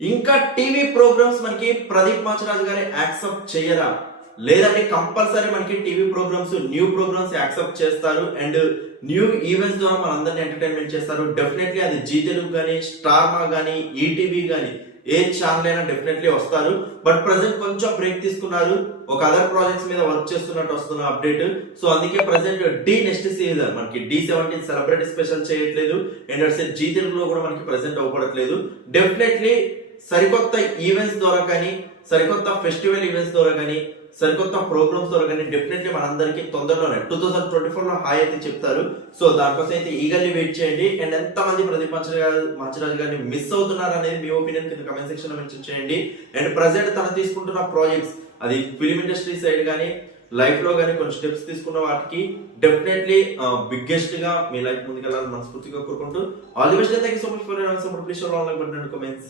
ఇంకా TV programmes మనకి ప్రదీప్ మాచరాజు గారి యాక్సెప్ట్ చేయరా? లేదంటే కంపల్సరీ మనకి TV programs new programs accept చేస్తారు. అండ్ న్యూ ఈవెంట్స్ ద్వారా మనందరిని ఎంటర్టైన్మెంట్ చేస్తారు. డెఫినెట్లీ అది జీ తెలుగు కానీ స్టార్మా కానీ ఈటీవీ కానీ ఏ ఛానల్ అయినా డెఫినెట్లీ వస్తారు. బట్ ప్రజెంట్ కొంచెం బ్రేక్ తీసుకున్నారు. ఒక అదర్ ప్రాజెక్ట్స్ మీద వర్క్ చేస్తున్నట్టు వస్తున్న అప్డేట్. సో అందుకే ప్రజెంట్ డి నెక్స్ట్ సీజన్ మనకి డి సెవెంటీన్ సెలబ్రిటీ స్పెషల్ చేయట్లేదు. అండ్ అట్స్ జీ తెలుగులో కూడా మనకి ప్రజెంట్ అవ్వబడట్లేదు. డెఫినెట్లీ సరికొత్త ఈవెంట్స్ ద్వారా కానీ సరికొత్త ఫెస్టివల్ ఈవెంట్స్ ద్వారా కానీ సరికొత్త ప్రోగ్రామ్స్ ద్వారా కానీ డెఫినెట్లీ మనందరికీ తొందరలోనే టూ థౌసండ్ ట్వంటీ ఫోర్లో హాయ్ అయితే చెప్తారు. సో దానికోసం అయితే ఈగల్ని వెయిట్ చేయండి. అండ్ ఎంతమంది ప్రదీప్ మంచరాజు మంచరాజు గారిని మిస్ అవుతున్నారు అనేది మీ ఒపీనియన్ కింద కమెంట్ సెక్షన్లో మెన్షన్ చేయండి. అండ్ ప్రజెంట్ తను తీసుకుంటున్న ప్రాజెక్ట్స్ అది ఫిలిం ఇండస్ట్రీ సైడ్ కానీ లైఫ్లో కానీ కొన్ని స్టెప్స్ తీసుకున్న వాటికి డెఫినెట్లీ బిగ్గెస్ట్గా మీ లైఫ్ ముందుకెళ్ళాలని మనస్ఫూర్తిగా కోరుకుంటూ. All the best thank you so much for please show button and comments